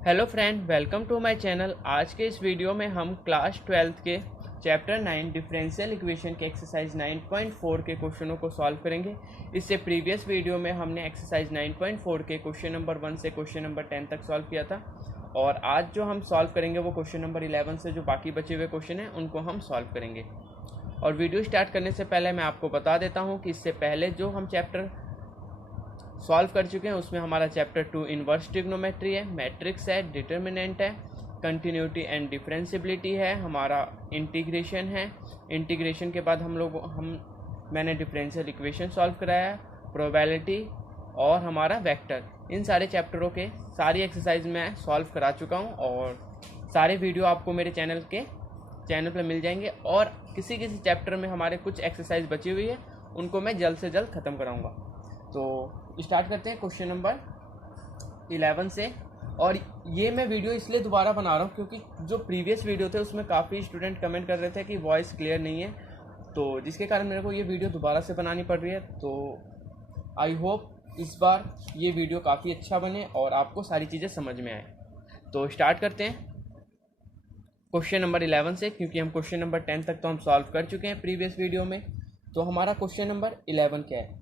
Hello friend, welcome to my channel. आज के इस वीडियो में हम क्लास 12 के चैप्टर 9 डिफरेंशियल इक्वेशन के एक्सरसाइज 9.4 के क्वेश्चनों को सॉल्व करेंगे। इससे प्रीवियस वीडियो में हमने एक्सरसाइज 9.4 के क्वेश्चन नंबर 1 से क्वेश्चन नंबर 10 तक सॉल्व किया था और आज जो हम सॉल्व करेंगे वो क्वेश्चन नंबर 11 से जो बाकी बचे हुए क्वेश्चन हैं उनको हम सॉल्व करेंगे। और वीडियो स्टार्ट करने से पहले मैं आपको बता देता हूँ कि इससे पहले जो हम चैप्टर सॉल्व कर चुके हैं उसमें हमारा चैप्टर 2 इन्वर्स ट्रिग्नोमेट्री है, मैट्रिक्स है, डिटर्मिनेंट है, कंटिन्यूटी एंड डिफरेंशियबिलिटी है, हमारा इंटीग्रेशन है। इंटीग्रेशन के बाद मैंने डिफरेंशियल इक्वेशन सॉल्व कराया है, प्रोबेबिलिटी और हमारा वेक्टर। इन सारे चैप्टरों के सारी एक्सरसाइज मैं सॉल्व करा चुका हूँ और सारे वीडियो आपको मेरे चैनल पर मिल जाएंगे। और किसी किसी चैप्टर में हमारे कुछ एक्सरसाइज बची हुई है उनको मैं जल्द से जल्द ख़त्म कराऊँगा। तो स्टार्ट करते हैं क्वेश्चन नंबर 11 से। और ये मैं वीडियो इसलिए दोबारा बना रहा हूँ क्योंकि जो प्रीवियस वीडियो थे उसमें काफ़ी स्टूडेंट कमेंट कर रहे थे कि वॉइस क्लियर नहीं है, तो जिसके कारण मेरे को ये वीडियो दोबारा से बनानी पड़ रही है। तो आई होप इस बार ये वीडियो काफ़ी अच्छा बने और आपको सारी चीज़ें समझ में आए। तो स्टार्ट करते हैं क्वेश्चन नंबर 11 से, क्योंकि हम क्वेश्चन नंबर 10 तक तो हम सॉल्व कर चुके हैं प्रीवियस वीडियो में। तो हमारा क्वेश्चन नंबर 11 क्या है,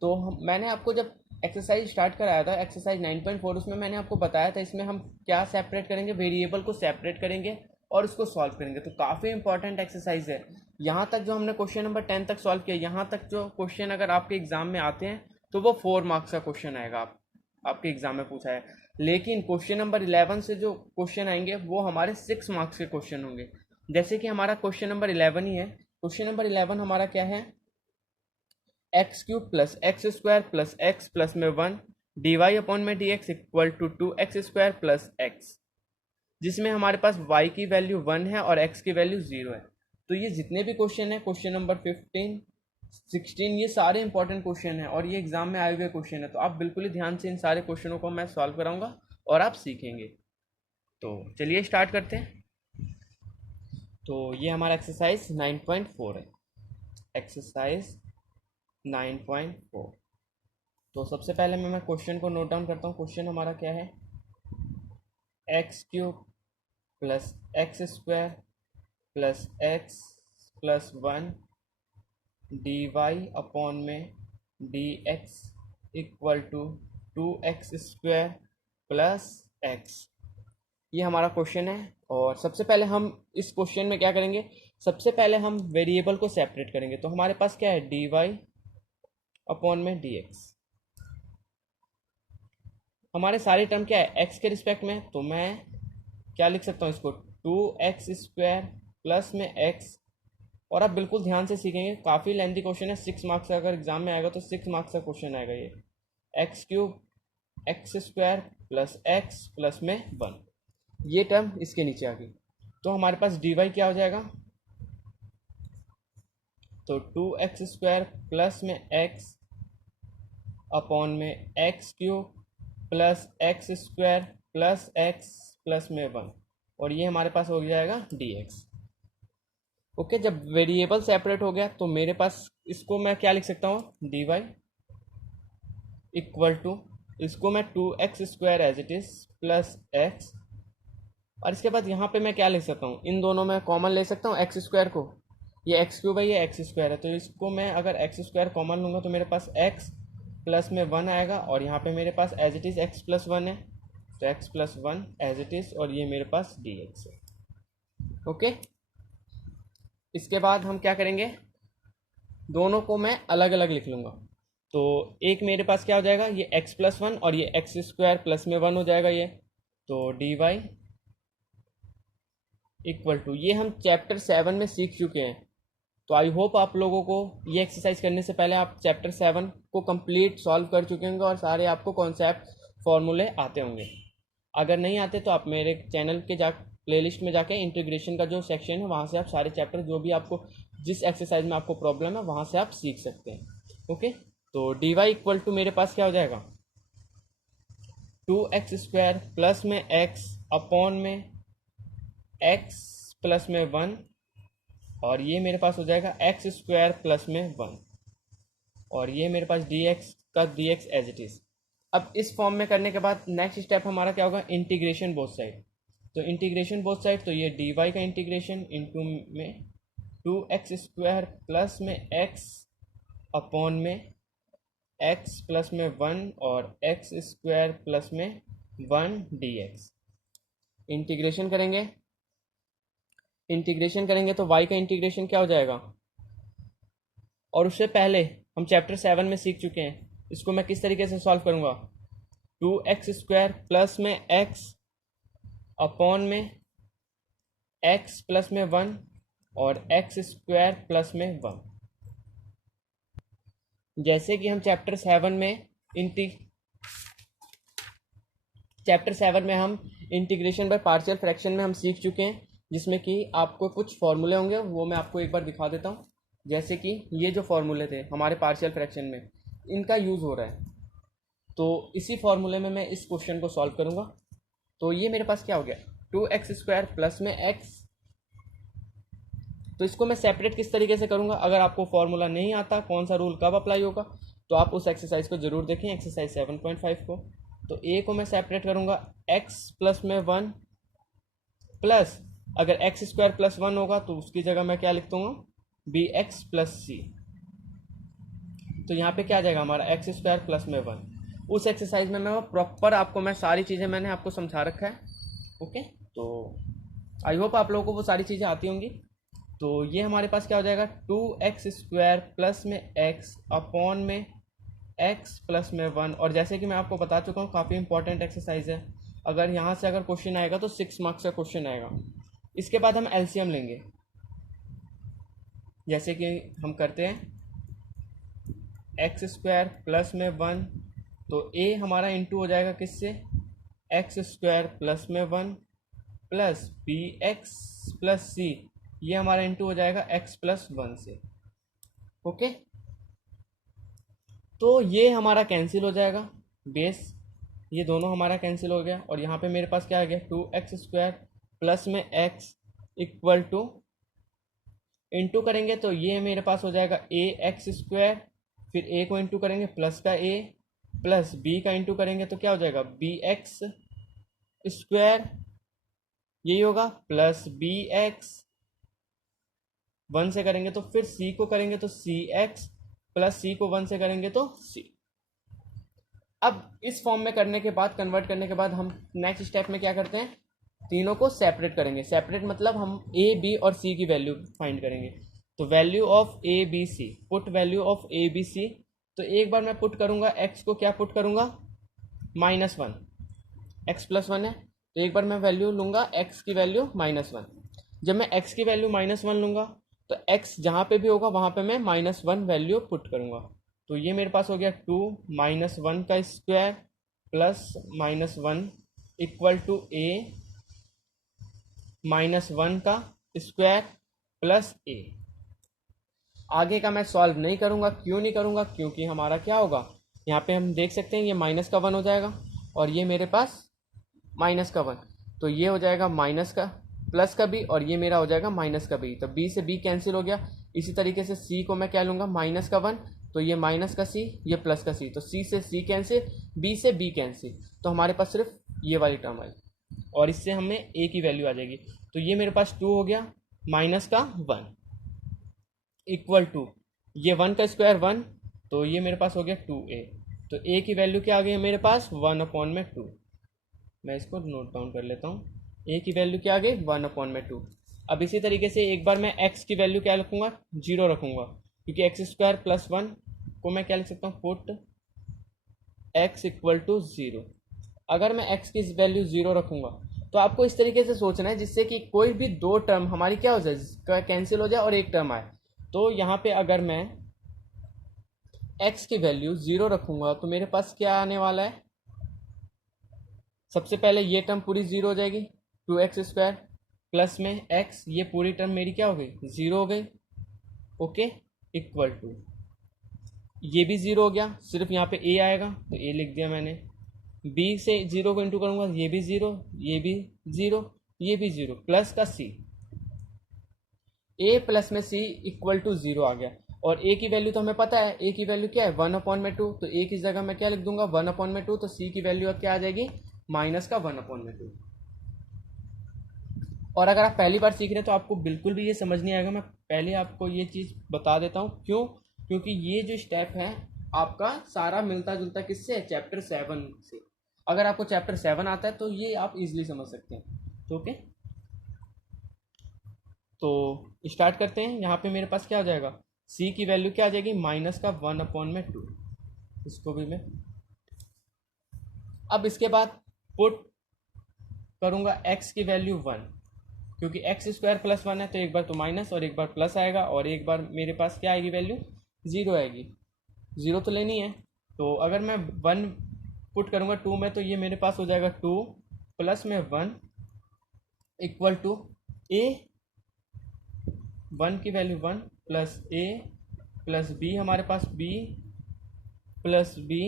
तो मैंने आपको जब एक्सरसाइज स्टार्ट कराया था एक्सरसाइज 9.4, उसमें मैंने आपको बताया था इसमें हम क्या सेपरेट करेंगे, वेरिएबल को सेपरेट करेंगे और उसको सॉल्व करेंगे। तो काफ़ी इंपॉर्टेंट एक्सरसाइज है। यहाँ तक जो हमने क्वेश्चन नंबर 10 तक सॉल्व किया, यहाँ तक जो क्वेश्चन अगर आपके एग्जाम में आते हैं तो वो 4 मार्क्स का क्वेश्चन आएगा, आपके एग्जाम में पूछा है। लेकिन क्वेश्चन नंबर 11 से जो क्वेश्चन आएंगे वो हमारे 6 मार्क्स के क्वेश्चन होंगे। जैसे कि हमारा क्वेश्चन नंबर 11 ही है। क्वेश्चन नंबर 11 हमारा क्या है, x cube plus x square plus x plus में 1 डी वाई अपॉन में d x equal to 2x square plus x, जिसमें हमारे पास y की वैल्यू 1 है और x की वैल्यू 0 है। तो ये जितने भी क्वेश्चन है, क्वेश्चन नंबर 15, 16, ये सारे इंपॉर्टेंट क्वेश्चन हैं और ये एग्जाम में आए हुए क्वेश्चन है। तो आप बिल्कुल ही ध्यान से इन सारे क्वेश्चनों को मैं सॉल्व कराऊंगा और आप सीखेंगे। तो चलिए स्टार्ट करते हैं। तो ये हमारा एक्सरसाइज 9.4 है, एक्सरसाइज 9.4। तो सबसे पहले मैं क्वेश्चन को नोट डाउन करता हूँ। क्वेश्चन हमारा क्या है, x cube plus x square plus x plus 1 d y upon में d x equal to 2x square plus x, ये हमारा क्वेश्चन है। और सबसे पहले हम इस क्वेश्चन में क्या करेंगे, सबसे पहले हम वेरिएबल को सेपरेट करेंगे। तो हमारे पास क्या है, डी वाई अपॉन में डी एक्स। हमारे सारे टर्म क्या है, x के रिस्पेक्ट में, तो मैं क्या लिख सकता हूँ इसको, 2x स्क्वायर प्लस में x। और आप बिल्कुल ध्यान से सीखेंगे, काफ़ी लेंथी क्वेश्चन है, 6 मार्क्स का अगर एग्जाम में आएगा तो 6 मार्क्स का क्वेश्चन आएगा ये। X cube x square plus x plus में 1, ये टर्म इसके नीचे आ गई। तो हमारे पास डी वाई क्या हो जाएगा, तो 2x स्क्वायर प्लस में x अपॉन में x cube plus x square plus x plus में 1, और ये हमारे पास हो जाएगा dx। ओके, जब वेरिएबल सेपरेट हो गया तो मेरे पास इसको मैं क्या लिख सकता हूँ, dy इक्वल टू, इसको मैं 2x square as it is plus x, और इसके बाद यहाँ पे मैं क्या लिख सकता हूँ, इन दोनों में कॉमन ले सकता हूँ एक्स स्क्वायर को, ये एक्स क्यूब है ये एक्स स्क्वायर है, तो इसको मैं अगर एक्स स्क्वायर कॉमन लूँगा तो मेरे पास x प्लस में 1 आएगा, और यहाँ पे मेरे पास as it is x plus 1 है, तो x plus 1 as it is, और ये मेरे पास dx है। ओके, इसके बाद हम क्या करेंगे, दोनों को मैं अलग अलग लिख लूँगा। तो एक मेरे पास क्या हो जाएगा, ये x प्लस 1 और ये एक्स स्क्वायर प्लस में 1 हो जाएगा ये, तो डी वाई इक्वल टू, ये हम चैप्टर 7 में सीख चुके हैं। तो आई होप आप लोगों को ये एक्सरसाइज करने से पहले आप चैप्टर 7 को कंप्लीट सॉल्व कर चुके होंगे और सारे आपको कॉन्सेप्ट फॉर्मूले आते होंगे। अगर नहीं आते तो आप मेरे चैनल के प्लेलिस्ट में जाके इंटीग्रेशन का जो सेक्शन है वहाँ से आप सारे चैप्टर, जो भी आपको जिस एक्सरसाइज में आपको प्रॉब्लम है वहाँ से आप सीख सकते हैं। ओके, तो डी वाई इक्वल टू मेरे पास क्या हो जाएगा, 2x स्क्वायर प्लस में x अपॉन में x प्लस में 1, और ये मेरे पास हो जाएगा एक्स स्क्वायर प्लस में 1, और ये मेरे पास dx का dx एज इट इज़। अब इस फॉर्म में करने के बाद नेक्स्ट स्टेप हमारा क्या होगा, इंटीग्रेशन बोथ साइड। तो इंटीग्रेशन बोथ साइड, तो ये डी वाई का इंटीग्रेशन इंटू में 2x² प्लस में x अपॉन में x प्लस में 1 और x² प्लस में 1 dx। इंटीग्रेशन करेंगे, तो y का इंटीग्रेशन क्या हो जाएगा, और उससे पहले हम चैप्टर 7 में सीख चुके हैं, इसको मैं किस तरीके से सॉल्व करूँगा, 2x² प्लस में x अपॉन में x प्लस में 1 और x² प्लस में 1। जैसे कि हम चैप्टर 7 में हम इंटीग्रेशन बाय पार्शियल फ्रैक्शन में हम सीख चुके हैं, जिसमें कि आपको कुछ फॉर्मूले होंगे, वो मैं आपको एक बार दिखा देता हूँ। जैसे कि ये जो फॉर्मूले थे हमारे पार्शियल फ्रैक्शन में, इनका यूज़ हो रहा है, तो इसी फॉर्मूले में मैं इस क्वेश्चन को सॉल्व करूँगा। तो ये मेरे पास क्या हो गया, 2x² प्लस में x। तो इसको मैं सेपरेट किस तरीके से करूँगा, अगर आपको फॉर्मूला नहीं आता कौन सा रूल कब अप्लाई होगा, तो आप उस एक्सरसाइज को ज़रूर देखें, एक्सरसाइज 7.5 को। तो a को मैं सेपरेट करूँगा x प्लस में 1 प्लस, अगर x² प्लस 1 होगा तो उसकी जगह मैं क्या लिख दूँगा, bx प्लस c। तो यहाँ पे क्या आ जाएगा हमारा x² प्लस में 1। उस एक्सरसाइज में मैं प्रॉपर आपको मैं सारी चीज़ें मैंने आपको समझा रखा है। ओके, तो आई होप आप लोगों को वो सारी चीज़ें आती होंगी। तो ये हमारे पास क्या हो जाएगा, 2x² प्लस में x अपॉन में x प्लस में 1। और जैसे कि मैं आपको बता चुका हूँ, काफ़ी इंपॉर्टेंट एक्सरसाइज है, अगर यहाँ से अगर क्वेश्चन आएगा तो 6 मार्क्स का क्वेश्चन आएगा। इसके बाद हम एलसीएम लेंगे, जैसे कि हम करते हैं x² प्लस में 1, तो a हमारा इंटू हो जाएगा किससे, x² प्लस में 1 प्लस bx प्लस c, ये हमारा इंटू हो जाएगा x प्लस 1 से। ओके, तो ये हमारा कैंसिल हो जाएगा, बेस ये दोनों हमारा कैंसिल हो गया, और यहाँ पे मेरे पास क्या आ गया, 2x² प्लस में x इक्वल टू, इंटू करेंगे तो ये मेरे पास हो जाएगा ax², फिर a को इंटू करेंगे प्लस का a, प्लस b का इंटू करेंगे तो क्या हो जाएगा bx², यही होगा, प्लस bx 1 से करेंगे तो फिर c को करेंगे तो cx, प्लस c को 1 से करेंगे तो c। अब इस फॉर्म में करने के बाद, कन्वर्ट करने के बाद, हम नेक्स्ट स्टेप में क्या करते हैं, तीनों को सेपरेट करेंगे। सेपरेट मतलब हम a b और c की वैल्यू फाइंड करेंगे। तो value of a b c, put value of a b c। तो एक बार मैं पुट करूंगा, x को क्या पुट करूंगा, -1, x प्लस 1 है, तो एक बार मैं वैल्यू लूंगा x की वैल्यू -1। जब मैं x की वैल्यू -1 लूंगा तो x जहाँ पे भी होगा वहाँ पे मैं -1 वैल्यू पुट करूंगा। तो ये मेरे पास हो गया 2 -1 का square plus -1 equal to a -1 का स्क्वायर प्लस a। आगे का मैं सॉल्व नहीं करूंगा, क्यों नहीं करूंगा, क्योंकि हमारा क्या होगा, यहाँ पे हम देख सकते हैं ये माइनस का 1 हो जाएगा, और ये मेरे पास माइनस का 1, तो ये हो जाएगा माइनस का प्लस का b, और ये मेरा हो जाएगा माइनस का b। तो b से b कैंसिल हो गया। इसी तरीके से c को मैं क्या लूँगा, माइनस का 1, तो ये माइनस का c, ये प्लस का c, तो c से c कैंसिल, b से b कैंसिल, तो हमारे पास सिर्फ ये वाली टर्म आई, और इससे हमें a की वैल्यू आ जाएगी। तो ये मेरे पास 2 हो गया माइनस का 1 इक्वल टू ये 1 का स्क्वायर 1, तो ये मेरे पास हो गया 2a। तो a की वैल्यू क्या आ गई है मेरे पास, 1/2। मैं इसको नोट डाउन कर लेता हूँ, a की वैल्यू क्या आ गई, 1/2। अब इसी तरीके से एक बार मैं x की वैल्यू क्या रखूँगा, 0 रखूँगा, क्योंकि x² प्लस 1 को मैं क्या लिख सकता हूँ, पुट x इक्वल टू 0। अगर मैं x की वैल्यू 0 रखूँगा तो आपको इस तरीके से सोचना है जिससे कि कोई भी दो टर्म हमारी क्या हो जाए, कैंसिल हो जाए और एक टर्म आए। तो यहाँ पे अगर मैं x की वैल्यू 0 रखूँगा तो मेरे पास क्या आने वाला है, सबसे पहले ये टर्म पूरी 0 हो जाएगी, 2x² प्लस में x, ये पूरी टर्म मेरी क्या हो गई, 0 हो गई। ओके, इक्वल टू ये भी 0 हो गया, सिर्फ यहाँ पे a आएगा तो a लिख दिया मैंने, b से 0 को इंटू करूँगा, ये भी 0, ये भी 0, ये भी 0, प्लस का c, a प्लस में c इक्वल टू 0 आ गया। और ए की वैल्यू तो हमें पता है, ए की वैल्यू क्या है 1/2, तो ए की जगह मैं क्या लिख दूंगा 1/2, तो सी की वैल्यू अब क्या आ जाएगी माइनस का 1/2। और अगर आप पहली बार सीख रहे हैं तो आपको बिल्कुल भी ये समझ नहीं आएगा। मैं पहले आपको ये चीज़ बता देता हूँ, क्यों? क्योंकि ये जो स्टेप है आपका सारा मिलता जुलता किससे है, चैप्टर 7 से। अगर आपको चैप्टर 7 आता है तो ये आप इजीली समझ सकते हैं। तो ओके, तो स्टार्ट करते हैं। यहाँ पे मेरे पास क्या आ जाएगा, सी की वैल्यू क्या आ जाएगी माइनस का 1/2। इसको भी मैं अब इसके बाद पुट करूँगा एक्स की वैल्यू 1, क्योंकि एक्स स्क्वायर प्लस 1 है तो एक बार तो माइनस और एक बार प्लस आएगा, और एक बार मेरे पास क्या आएगी वैल्यू 0 आएगी। 0 तो लेनी है, तो अगर मैं 1 पुट करूँगा 2 में तो ये मेरे पास हो जाएगा 2 प्लस में 1 इक्वल टू ए, 1 की वैल्यू 1 प्लस ए प्लस बी, हमारे पास बी प्लस बी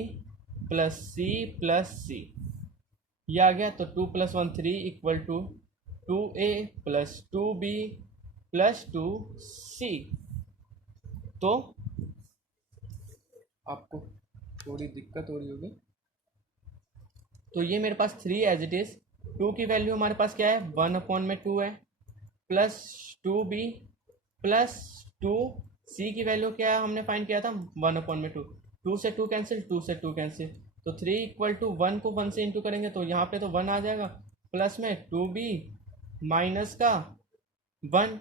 प्लस सी ये आ गया। तो 2 + 1 3 equal to 2a plus 2b plus 2c। तो आपको थोड़ी दिक्कत हो रही होगी, तो ये मेरे पास 3 एज इट इज। 2 की वैल्यू हमारे पास क्या है 1/2 है, प्लस 2b प्लस 2c की वैल्यू क्या है हमने फाइंड किया था 1/2। 2 से 2 कैंसिल, 2 से 2 कैंसिल, तो 3 इक्वल टू 1 को 1 से इंटू करेंगे तो यहाँ पे तो 1 आ जाएगा, प्लस में 2b माइनस का 1,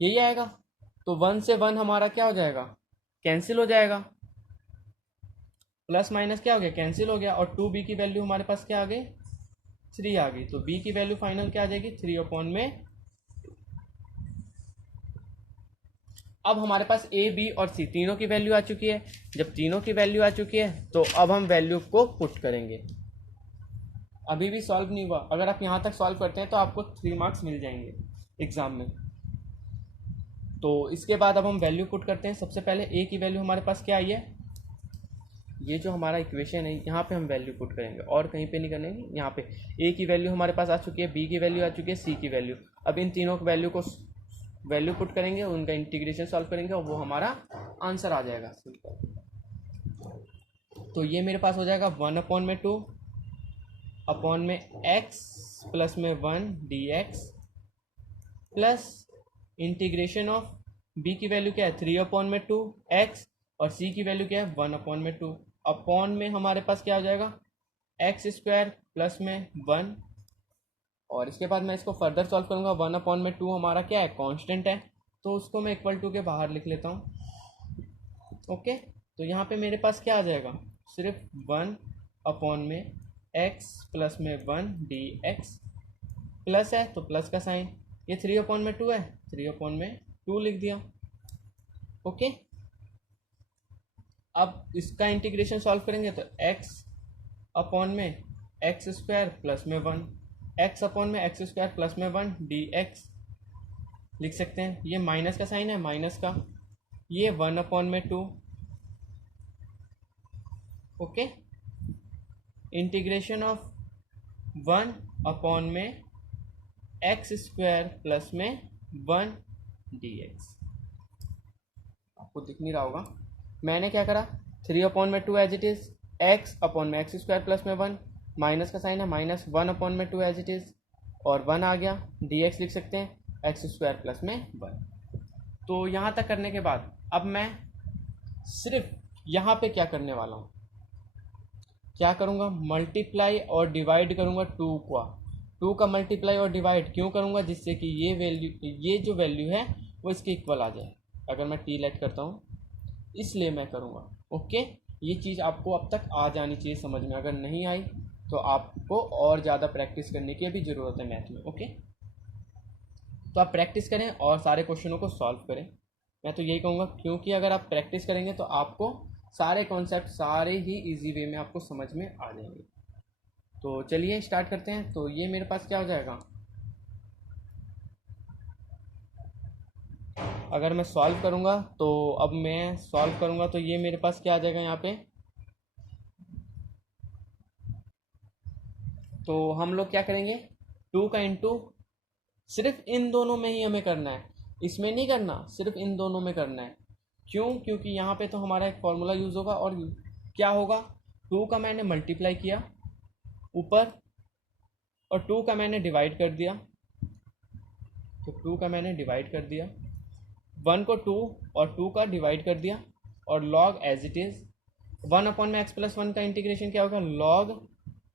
यही आएगा। तो 1 से 1 हमारा क्या हो जाएगा, कैंसिल हो जाएगा, प्लस माइनस क्या हो गया, कैंसिल हो गया, और 2b की वैल्यू हमारे पास क्या आ गई 3 आ गई। तो b की वैल्यू फाइनल क्या आ जाएगी 3/। अब हमारे पास a b और c तीनों की वैल्यू आ चुकी है। जब तीनों की वैल्यू आ चुकी है तो अब हम वैल्यू को पुट करेंगे। अभी भी सॉल्व नहीं हुआ, अगर आप यहाँ तक सॉल्व करते हैं तो आपको 3 मार्क्स मिल जाएंगे एग्जाम में। तो इसके बाद अब हम वैल्यू पुट करते हैं। सबसे पहले a की वैल्यू हमारे पास क्या आई है, ये जो हमारा इक्वेशन है यहाँ पे हम वैल्यू पुट करेंगे और कहीं पे नहीं करेंगे। यहाँ पे a की वैल्यू हमारे पास आ चुकी है, b की वैल्यू आ चुकी है, c की वैल्यू। अब इन तीनों वैल्यू को वैल्यू पुट करेंगे, उनका इंटीग्रेशन सॉल्व करेंगे और वो हमारा आंसर आ जाएगा सिंपल। तो ये मेरे पास हो जाएगा 1/2 अपॉन में x प्लस में 1 dx plus integration of b की वैल्यू क्या है 3/2 x और c की वैल्यू क्या है 1/2 अपॉन में हमारे पास क्या हो जाएगा x² प्लस में 1। और इसके बाद मैं इसको फर्दर सॉल्व करूँगा। 1/2 हमारा क्या है कांस्टेंट है, तो उसको मैं इक्वल टू के बाहर लिख लेता हूँ। ओके, तो यहाँ पे मेरे पास क्या आ जाएगा सिर्फ 1/में x प्लस में 1 dx प्लस है तो प्लस का साइन, ये 3/2 है 3/2 लिख दिया। ओके, अब इसका इंटीग्रेशन सॉल्व करेंगे तो x/में x² प्लस में 1 x/में x² प्लस में 1 dx लिख सकते हैं। ये माइनस का साइन है माइनस का, ये 1/2। ओके, इंटीग्रेशन ऑफ 1/में x² प्लस में 1 dx। आपको दिख नहीं रहा होगा, मैंने क्या करा 3/2 एज इट इज, x/में x² प्लस में 1 माइनस का साइन है माइनस 1/2 एज इट इज, और 1 आ गया dx लिख सकते हैं x² प्लस में 1। तो यहाँ तक करने के बाद अब मैं सिर्फ यहाँ पे क्या करने वाला हूँ, क्या करूँगा मल्टीप्लाई और डिवाइड करूँगा 2 का मल्टीप्लाई और डिवाइड क्यों करूँगा, जिससे कि ये वैल्यू, ये जो वैल्यू है वो इसके इक्वल आ जाए। अगर मैं टी लेट करता हूँ इसलिए मैं करूँगा। ओके, ये चीज़ आपको अब तक आ जानी चाहिए समझ में, अगर नहीं आई तो आपको और ज़्यादा प्रैक्टिस करने की भी ज़रूरत है मैथ में। ओके, तो आप प्रैक्टिस करें और सारे क्वेश्चनों को सॉल्व करें, मैं तो यही कहूँगा, क्योंकि अगर आप प्रैक्टिस करेंगे तो आपको सारे कॉन्सेप्ट सारे ही इजी वे में आपको समझ में आ जाएंगे। तो चलिए स्टार्ट करते हैं। तो ये मेरे पास क्या हो जाएगा, अगर मैं सॉल्व करूँगा तो अब मैं सॉल्व करूँगा तो ये मेरे पास क्या आ जाएगा यहाँ पे, तो हम लोग क्या करेंगे 2 का इंटू सिर्फ इन दोनों में ही हमें करना है, इसमें नहीं करना, सिर्फ इन दोनों में करना है। क्यों? क्योंकि यहाँ पे तो हमारा एक फॉर्मूला यूज़ होगा और क्या होगा, 2 का मैंने मल्टीप्लाई किया ऊपर और 2 का मैंने डिवाइड कर दिया, तो 2 का मैंने डिवाइड कर दिया, 1 को 2 और 2 का डिवाइड कर दिया और log as it is 1/x+1 का इंटीग्रेशन क्या होगा, लॉग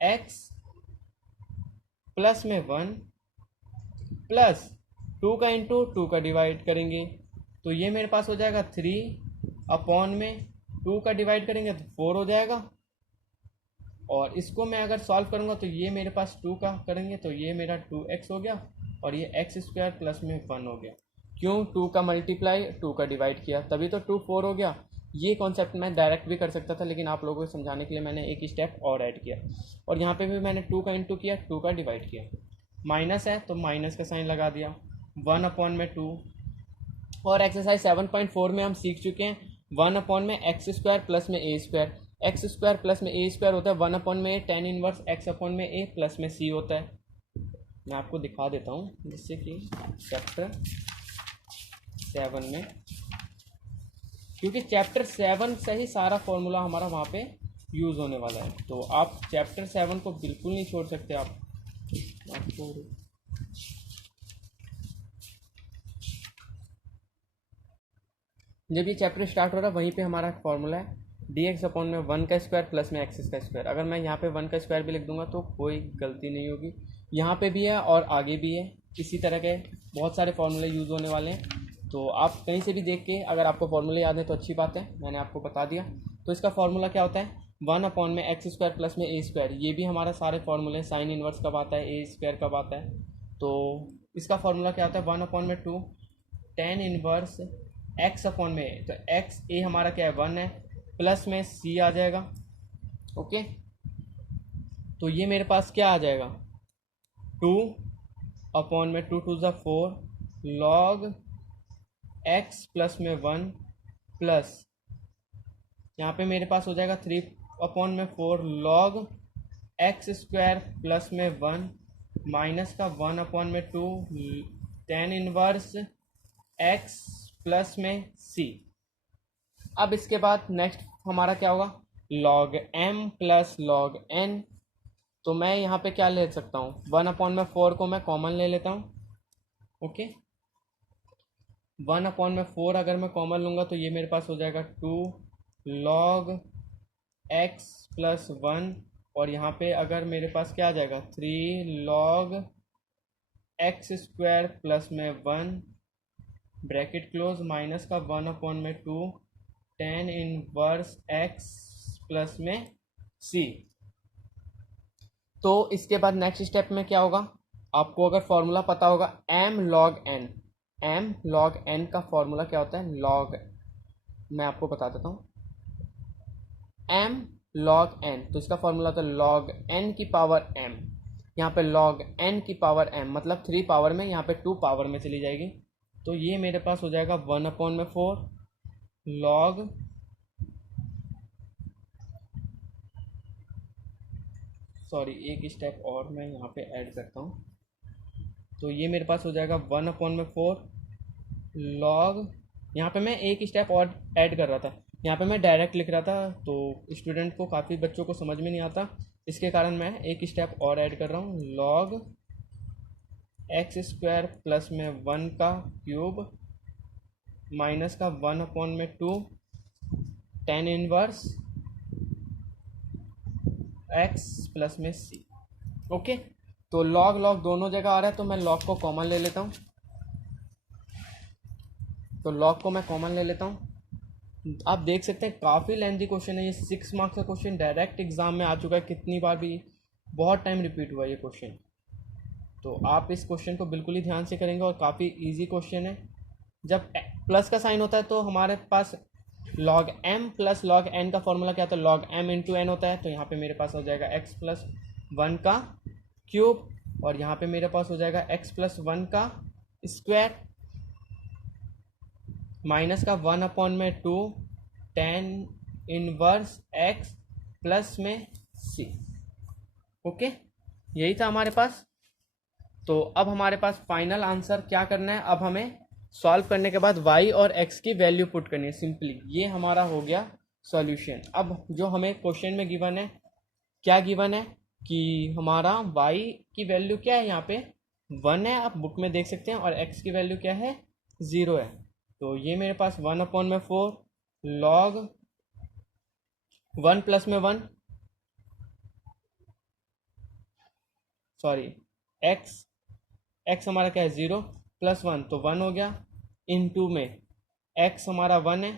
x प्लस में 1 प्लस 2 का इंटू 2 का डिवाइड करेंगे तो ये मेरे पास हो जाएगा 3/2 का डिवाइड करेंगे तो 4 हो जाएगा। और इसको मैं अगर सॉल्व करूँगा तो ये मेरे पास 2 का करेंगे तो ये मेरा 2x हो गया और ये x² प्लस में 1 हो गया। क्यों? 2 का मल्टीप्लाई 2 का डिवाइड किया तभी तो 2 4 हो गया। ये कॉन्सेप्ट मैं डायरेक्ट भी कर सकता था लेकिन आप लोगों को समझाने के लिए मैंने एक स्टेप और ऐड किया और यहाँ पे भी मैंने 2 का इंटू किया, 2 का डिवाइड किया। माइनस है तो माइनस का साइन लगा दिया, 1/2। और एक्सरसाइज 7.4 में हम सीख चुके हैं 1/x² प्लस में a², x² प्लस में a² होता है 1/a tan inverse x/a plus में c होता है। मैं आपको दिखा देता हूँ जिससे कि चैप्टर 7 में, क्योंकि चैप्टर 7 से ही सारा फॉर्मूला हमारा वहाँ पे यूज़ होने वाला है, तो आप चैप्टर 7 को बिल्कुल नहीं छोड़ सकते। आपको जब ये चैप्टर स्टार्ट हो रहा है वहीं पे हमारा फॉर्मूला है dx/1² प्लस में x²। अगर मैं यहाँ पे 1 का स्क्वायर भी लिख दूंगा तो कोई गलती नहीं होगी। यहाँ पे भी है और आगे भी है, इसी तरह के बहुत सारे फॉर्मूले यूज़ होने वाले हैं। तो आप कहीं से भी देख के अगर आपको फॉर्मूले याद है तो अच्छी बात है, मैंने आपको बता दिया। तो इसका फॉर्मूला क्या होता है 1/x² प्लस में a²। ये भी हमारा सारे फॉर्मूले, साइन इनवर्स कब आता है, a² कब आता है, तो इसका फॉर्मूला क्या होता है 1/2 tan इनवर्स x/में, तो x a हमारा क्या है 1 है, प्लस में c आ जाएगा। ओके, तो ये मेरे पास क्या आ जाएगा 2/2 2 × 4 log x प्लस में 1 प्लस यहाँ पे मेरे पास हो जाएगा 3/4 log x² प्लस में 1 माइनस का 1/2 tan इनवर्स x प्लस में c। अब इसके बाद नेक्स्ट हमारा क्या होगा log m plus log n। तो मैं यहाँ पे क्या ले सकता हूँ 1/4 को मैं कॉमन ले लेता हूँ। ओके, 1/4 अगर मैं कॉमन लूँगा तो ये मेरे पास हो जाएगा 2 log x प्लस 1 और यहाँ पे अगर मेरे पास क्या आ जाएगा 3 log x² प्लस में 1 ब्रैकेट क्लोज माइनस का 1/2 tan इनवर्स x प्लस में c। तो इसके बाद नेक्स्ट स्टेप में क्या होगा, आपको अगर फॉर्मूला पता होगा m log n, m log n का फॉर्मूला क्या होता है log, मैं आपको बता देता हूँ m log n, तो इसका फॉर्मूला होता है log n की पावर m। यहाँ पे log n की पावर m मतलब 3 पावर में, यहाँ पे 2 पावर में चली जाएगी, तो ये मेरे पास हो जाएगा 1/4 log एक स्टेप और मैं यहाँ पे ऐड करता हूँ, तो ये मेरे पास हो जाएगा 1/4 log, यहाँ पे मैं एक स्टेप और ऐड कर रहा था, यहाँ पे मैं डायरेक्ट लिख रहा था तो स्टूडेंट को, काफ़ी बच्चों को समझ में नहीं आता, इसके कारण मैं एक स्टेप और ऐड कर रहा हूँ log x² प्लस में 1 का क्यूब माइनस का 1/2 tan इनवर्स x प्लस में c। ओके, तो log दोनों जगह आ रहा है तो मैं log को कॉमन ले लेता हूँ, तो log को मैं कॉमन ले लेता हूँ। आप देख सकते हैं काफ़ी लेंथी क्वेश्चन है ये, 6 मार्क्स का क्वेश्चन डायरेक्ट एग्जाम में आ चुका है, कितनी बार भी, बहुत टाइम रिपीट हुआ ये क्वेश्चन। तो आप इस क्वेश्चन को बिल्कुल ही ध्यान से करेंगे और काफ़ी इजी क्वेश्चन है। जब प्लस का साइन होता है तो हमारे पास log m plus log n का फॉर्मूला क्या होता है log m इंटू n होता है, तो यहाँ पे मेरे पास हो जाएगा x प्लस 1 का क्यूब और यहाँ पे मेरे पास हो जाएगा x प्लस 1 का स्क्वायर माइनस का 1/2 tan इनवर्स x प्लस में c। ओके, यही था हमारे पास। तो अब हमारे पास फाइनल आंसर क्या करना है, अब हमें सॉल्व करने के बाद y और x की वैल्यू पुट करनी है सिंपली। ये हमारा हो गया सॉल्यूशन। अब जो हमें क्वेश्चन में गिवन है, क्या गिवन है कि हमारा y की वैल्यू क्या है, यहाँ पे 1 है, आप बुक में देख सकते हैं, और x की वैल्यू क्या है, 0 है। तो ये मेरे पास 1/4 log 1 प्लस में 1, सॉरी x हमारा क्या है 0 प्लस 1 तो 1 हो गया, इनटू में x हमारा 1 है,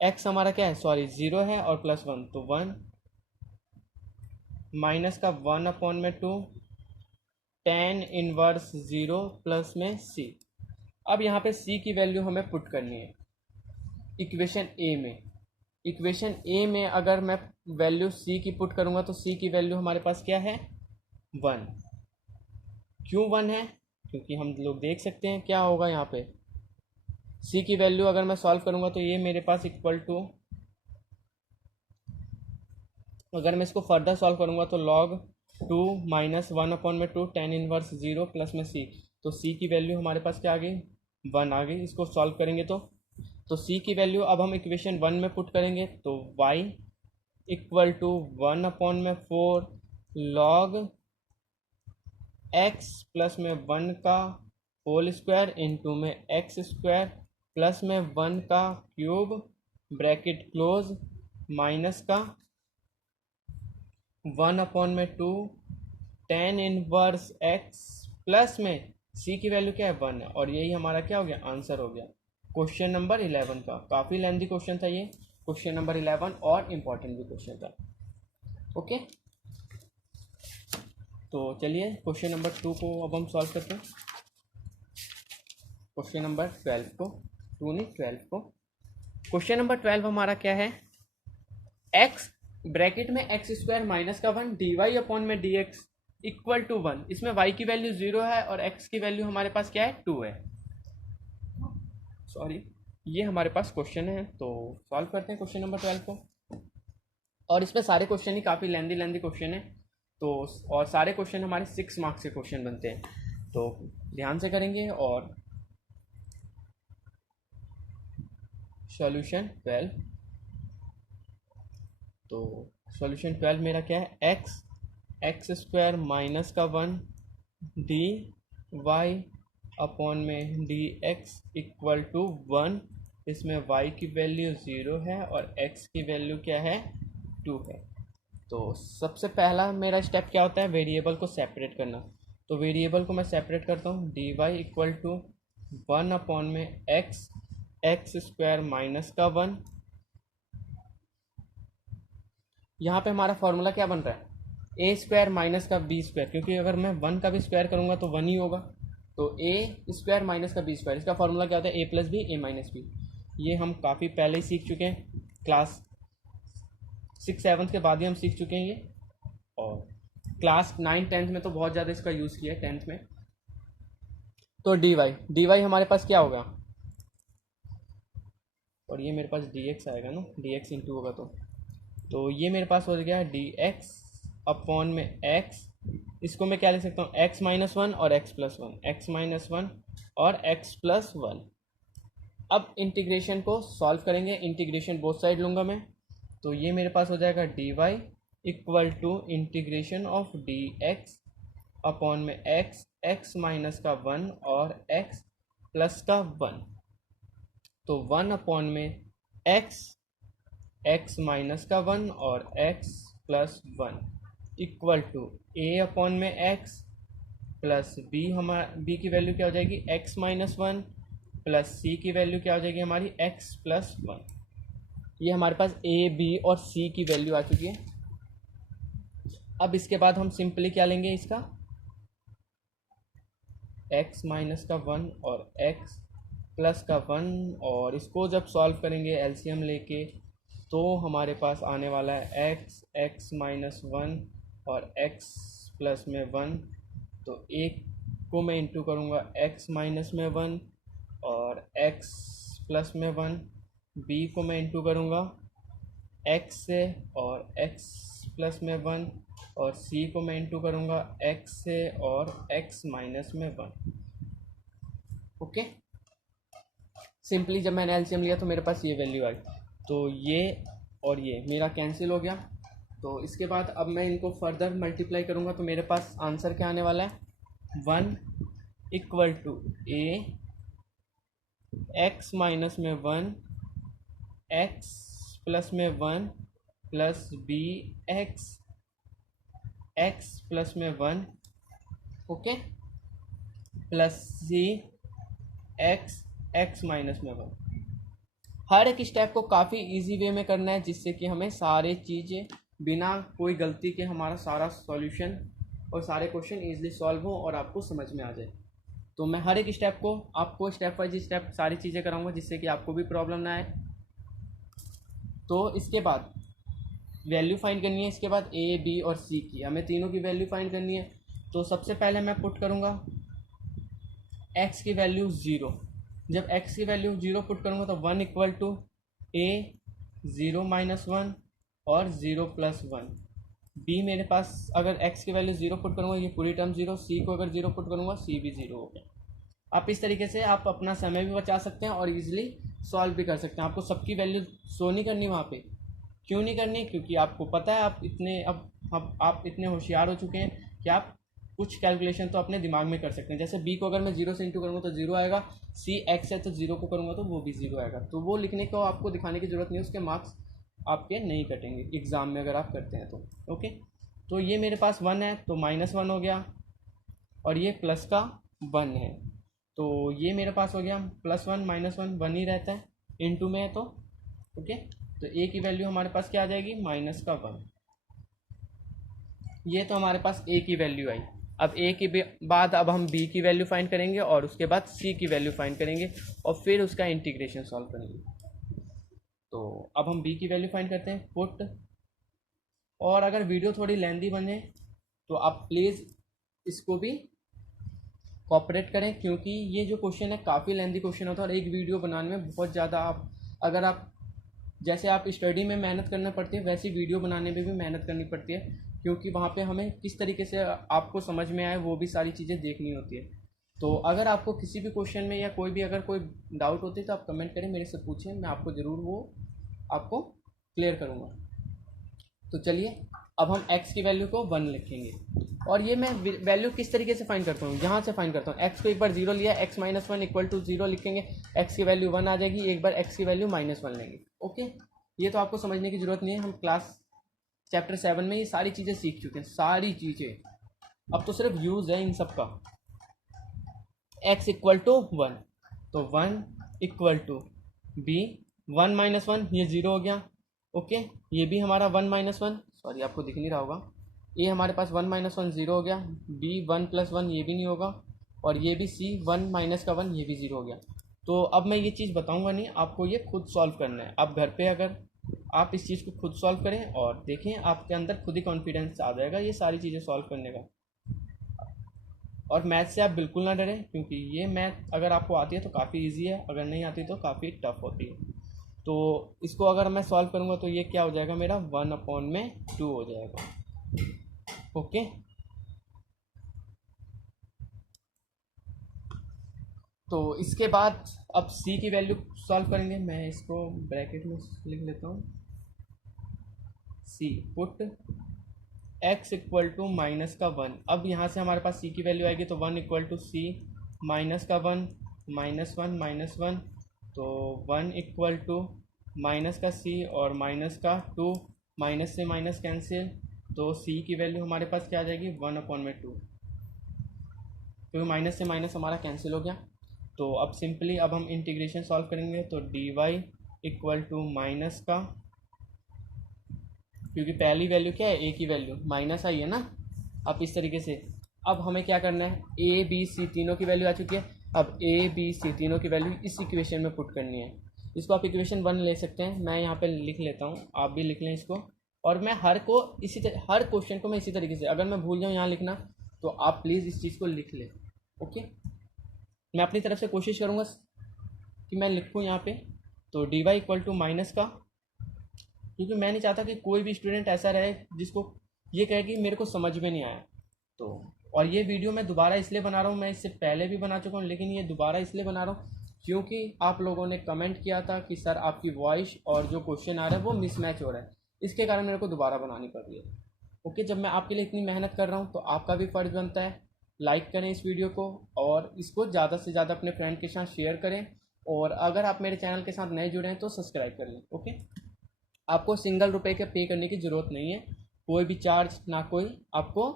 x हमारा क्या है, सॉरी 0 है, और प्लस 1 तो 1, माइनस का 1/2 tan इनवर्स 0 प्लस में c। अब यहाँ पे c की वैल्यू हमें पुट करनी है इक्वेशन ए में। इक्वेशन ए में अगर मैं वैल्यू c की पुट करूँगा तो c की वैल्यू हमारे पास क्या है, 1। क्यों 1 है, क्योंकि हम लोग देख सकते हैं क्या होगा यहाँ पे, c की वैल्यू अगर मैं सॉल्व करूँगा तो ये मेरे पास इक्वल टू, अगर मैं इसको फर्दर सॉल्व करूँगा तो log 2 minus 1/2 tan inverse 0 plus में c। तो c की वैल्यू हमारे पास क्या आ गई, 1 आ गई। इसको सॉल्व करेंगे तो c की वैल्यू अब हम इक्वेशन 1 में पुट करेंगे तो y equal to 1/4 log x plus में 1 का होल स्क्वायर इंटू में x स्क्वायर प्लस में 1 का क्यूब ब्रैकेट क्लोज माइनस का 1/2 tan इनवर्स x प्लस में c की वैल्यू क्या है, 1 है। और यही हमारा क्या हो गया, आंसर हो गया क्वेश्चन नंबर 11 का। काफ़ी लेंथी क्वेश्चन था ये क्वेश्चन नंबर 11, और इम्पोर्टेंट भी क्वेश्चन था। ओके, तो चलिए क्वेश्चन नंबर 2 को अब हम सॉल्व करते हैं। क्वेश्चन नंबर 12 को, 2 नहीं 12 को। क्वेश्चन नंबर 12 हमारा क्या है, x ब्रैकेट में एक्स स्क्वायर माइनस का 1 dy अपॉन में dx इक्वल टू 1। इसमें y की वैल्यू 0 है और x की वैल्यू हमारे पास क्या है, 2 है। सॉरी, ये हमारे पास क्वेश्चन है, तो सॉल्व करते हैं क्वेश्चन नंबर 12 को। और इसमें सारे क्वेश्चन ही काफ़ी लेंदी क्वेश्चन है, तो और सारे क्वेश्चन हमारे 6 मार्क्स के क्वेश्चन बनते हैं, तो ध्यान से करेंगे। और सॉल्यूशन 12, तो सॉल्यूशन 12 मेरा क्या है, एक्स स्क्वायर माइनस का 1 डी वाई अपॉन में डी एक्स इक्वल टू 1। इसमें y की वैल्यू 0 है और x की वैल्यू क्या है, 2 है। तो सबसे पहला मेरा स्टेप क्या होता है, वेरिएबल को सेपरेट करना। तो वेरिएबल को मैं सेपरेट करता हूँ, d y equal to 1 upon में एक्स स्क्वायर माइनस का 1। यहाँ पे हमारा फॉर्मूला क्या बन रहा है, ए स्क्वायर माइनस का बी स्क्वायर, क्योंकि अगर मैं 1 का भी स्क्वायर करूँगा तो 1 ही होगा। तो ए स्क्वायर माइनस का बी स्क्वायर, इसका फॉर्मूला क्या होता है, ए प्लस बी, ए माइनस बी। ये हम काफ़ी पहले ही सीख चुके हैं, क्लास 6-7 के बाद ही हम सीख चुके हैं ये, और क्लास 9-10 में तो बहुत ज़्यादा इसका यूज़ किया है, 10th में। तो डी वाई हमारे पास क्या होगा, और ये मेरे पास डी एक्स आएगा ना, डी एक्स इंटू होगा तो ये मेरे पास हो गया डी एक्स अपॉन में एक्स। इसको मैं क्या लिख सकता हूँ, एक्स माइनस 1 और एक्स प्लस 1, एक्स माइनस 1 और एक्स प्लस 1। अब इंटीग्रेशन को सॉल्व करेंगे, इंटीग्रेशन बोथ साइड लूँगा मैं, तो ये मेरे पास हो जाएगा d y equal to integration of d x upon में एक्स माइनस का 1 और एक्स प्लस का 1। तो 1 अपॉन में एक्स माइनस का 1 और x plus 1 equal to a upon में एक्स प्लस बी। बी की वैल्यू क्या हो जाएगी, एक्स माइनस 1 प्लस सी की वैल्यू क्या हो जाएगी हमारी, एक्स प्लस 1। ये हमारे पास ए बी और सी की वैल्यू आ चुकी है। अब इसके बाद हम सिंपली क्या लेंगे, इसका एक्स माइनस का 1 और एक्स प्लस का 1, और इसको जब सॉल्व करेंगे एलसीएम लेके तो हमारे पास आने वाला है एक्स माइनस 1 और एक्स प्लस में 1। तो एक को मैं इंटू करूँगा एक्स माइनस में 1 और एक्स प्लस में 1, बी को मैं इंटू करूँगा एक्स से और एक्स प्लस में 1, और सी को मैं इंटू करूँगा एक्स से और एक्स माइनस में 1। ओके, सिंपली जब मैंने एलसीएम लिया तो मेरे पास ये वैल्यू आई, तो ये और ये मेरा कैंसिल हो गया। तो इसके बाद अब मैं इनको फर्दर मल्टीप्लाई करूँगा तो मेरे पास आंसर क्या आने वाला है, 1 equal to a x minus में 1 एक्स प्लस में 1 plus b x x plus में 1 okay plus c x x minus में 1। हर एक स्टेप को काफ़ी इजी वे में करना है जिससे कि हमें सारी चीज़ें बिना कोई गलती के हमारा सारा सॉल्यूशन और सारे क्वेश्चन इजीली सॉल्व हो और आपको समझ में आ जाए। तो मैं हर एक स्टेप को आपको स्टेप बाय स्टेप सारी चीज़ें कराऊंगा जिससे कि आपको भी प्रॉब्लम ना आए। तो इसके बाद वैल्यू फाइंड करनी है, इसके बाद ए बी और सी की हमें तीनों की वैल्यू फाइंड करनी है। तो सबसे पहले मैं पुट करूँगा x की वैल्यू 0। जब x की वैल्यू 0 पुट करूँगा तो 1 इक्वल टू a 0 माइनस 1 और 0 प्लस 1। b मेरे पास अगर x की वैल्यू 0 पुट करूँगा ये पूरी टर्म 0, c को अगर 0 पुट करूँगा c भी 0 हो गया। आप इस तरीके से आप अपना समय भी बचा सकते हैं और इजीली सॉल्व भी कर सकते हैं। आपको सबकी वैल्यू शो नहीं करनी वहाँ पे, क्यों नहीं करनी, क्योंकि आपको पता है आप इतने होशियार हो चुके हैं कि आप कुछ कैलकुलेशन तो अपने दिमाग में कर सकते हैं। जैसे b को अगर मैं 0 से इंटू करूँगा तो 0 आएगा, c x है तो 0 को करूँगा तो वो भी 0 आएगा। तो वो लिखने को आपको दिखाने की ज़रूरत नहीं है, उसके मार्क्स आपके नहीं कटेंगे एग्ज़ाम में अगर आप करते हैं तो। ओके, तो ये मेरे पास 1 है तो -1 हो गया और ये प्लस का 1 है तो ये मेरे पास हो गया +1 -1 1 ही रहता है, इंटू में है तो ओके। तो a की वैल्यू हमारे पास क्या आ जाएगी, -1। ये तो हमारे पास a की वैल्यू आई। अब a के बाद अब हम b की वैल्यू फाइंड करेंगे और उसके बाद c की वैल्यू फाइंड करेंगे और फिर उसका इंटीग्रेशन सॉल्व करेंगे। तो अब हम b की वैल्यू फाइंड करते हैं, पुट। और अगर वीडियो थोड़ी लेंदी बने तो आप प्लीज़ इसको भी कोऑपरेट करें, क्योंकि ये जो क्वेश्चन है काफ़ी लेंदी क्वेश्चन होता है और एक वीडियो बनाने में बहुत ज़्यादा अगर आप जैसे आप स्टडी में मेहनत करना पड़ती है वैसी वीडियो बनाने में भी मेहनत करनी पड़ती है, क्योंकि वहाँ पे हमें किस तरीके से आपको समझ में आए वो भी सारी चीज़ें देखनी होती है। तो अगर आपको किसी भी क्वेश्चन में या अगर कोई डाउट होती है तो आप कमेंट करें, मेरे से पूछें, मैं आपको ज़रूर वो आपको क्लियर करूँगा। तो चलिए अब हम x की वैल्यू को 1 लिखेंगे और ये मैं वैल्यू किस तरीके से फाइंड करता हूँ, यहाँ से फाइंड करता हूँ। x को एक बार 0 लिया, x माइनस 1 इक्वल टू 0 लिखेंगे, x की वैल्यू 1 आ जाएगी, एक बार x की वैल्यू -1 लेंगे। ओके, ये तो आपको समझने की ज़रूरत नहीं है, हम क्लास चैप्टर 7 में ये सारी चीज़ें सीख चुके हैं, सारी चीज़ें। अब तो सिर्फ यूज़ है इन सब का। x इक्वल टू 1 तो 1 इक्वल टू b 1 -1 ये 0 हो गया। ओके, ये भी हमारा 1 -1 सॉरी आपको दिख नहीं रहा होगा, ये हमारे पास 1 -1 0 हो गया, b 1 + 1 ये भी नहीं होगा और ये भी c 1 माइनस का 1 ये भी 0 हो गया। तो अब मैं ये चीज़ बताऊंगा नहीं, आपको ये खुद सॉल्व करना है। आप घर पे अगर आप इस चीज़ को खुद सॉल्व करें और देखें, आपके अंदर खुद ही कॉन्फिडेंस आ जाएगा ये सारी चीज़ें सॉल्व करने का। और मैथ से आप बिल्कुल ना डरें, क्योंकि ये मैथ अगर आपको आती है तो काफ़ी इजी है, अगर नहीं आती तो काफ़ी टफ होती है। तो इसको अगर मैं सॉल्व करूँगा तो ये क्या हो जाएगा, मेरा 1/2 हो जाएगा। ओके, तो इसके बाद अब c की वैल्यू सॉल्व करेंगे। मैं इसको ब्रैकेट में लिख लेता हूँ, c put x equal to -1। अब यहाँ से हमारे पास c की वैल्यू आएगी तो 1 इक्वल टू c -1 -1 तो 1 इक्वल टू माइनस का c और -2, माइनस से माइनस कैंसिल, तो c की वैल्यू हमारे पास क्या आ जाएगी 1/2, क्योंकि माइनस से माइनस हमारा कैंसिल हो गया। तो अब सिंपली अब हम इंटीग्रेशन सॉल्व करेंगे तो dy इक्वल टू माइनस का, क्योंकि पहली वैल्यू क्या है a की वैल्यू माइनस आई है ना। अब इस तरीके से अब हमें क्या करना है, a b c तीनों की वैल्यू आ चुकी है, अब a b c तीनों की वैल्यू इस इक्वेशन में पुट करनी है। इसको आप इक्वेशन 1 ले सकते हैं, मैं यहाँ पे लिख लेता हूँ, आप भी लिख लें इसको। और मैं हर क्वेश्चन को मैं इसी तरीके से, अगर मैं भूल जाऊँ यहाँ लिखना तो आप प्लीज़ इस चीज़ को लिख लें। ओके, मैं अपनी तरफ से कोशिश करूँगा कि मैं लिखूँ यहाँ पे। तो dy इक्वल टू माइनस का, क्योंकि मैं नहीं चाहता कि कोई भी स्टूडेंट ऐसा रहे जिसको ये कहे कि मेरे को समझ में नहीं आया। तो और ये वीडियो मैं दोबारा इसलिए बना रहा हूँ, मैं इससे पहले भी बना चुका हूँ, लेकिन ये दोबारा इसलिए बना रहा हूँ क्योंकि आप लोगों ने कमेंट किया था कि सर आपकी वॉइस और जो क्वेश्चन आ रहा है वो मिसमैच हो रहा है, इसके कारण मेरे को दोबारा बनानी पड़ रही है। ओके, जब मैं आपके लिए इतनी मेहनत कर रहा हूँ तो आपका भी फ़र्ज़ बनता है लाइक करें इस वीडियो को, और इसको ज़्यादा से ज़्यादा अपने फ्रेंड के साथ शेयर करें, और अगर आप मेरे चैनल के साथ नए जुड़े हैं तो सब्सक्राइब कर लें। ओके, आपको सिंगल रुपए के पे करने की ज़रूरत नहीं है, कोई भी चार्ज ना, कोई आपको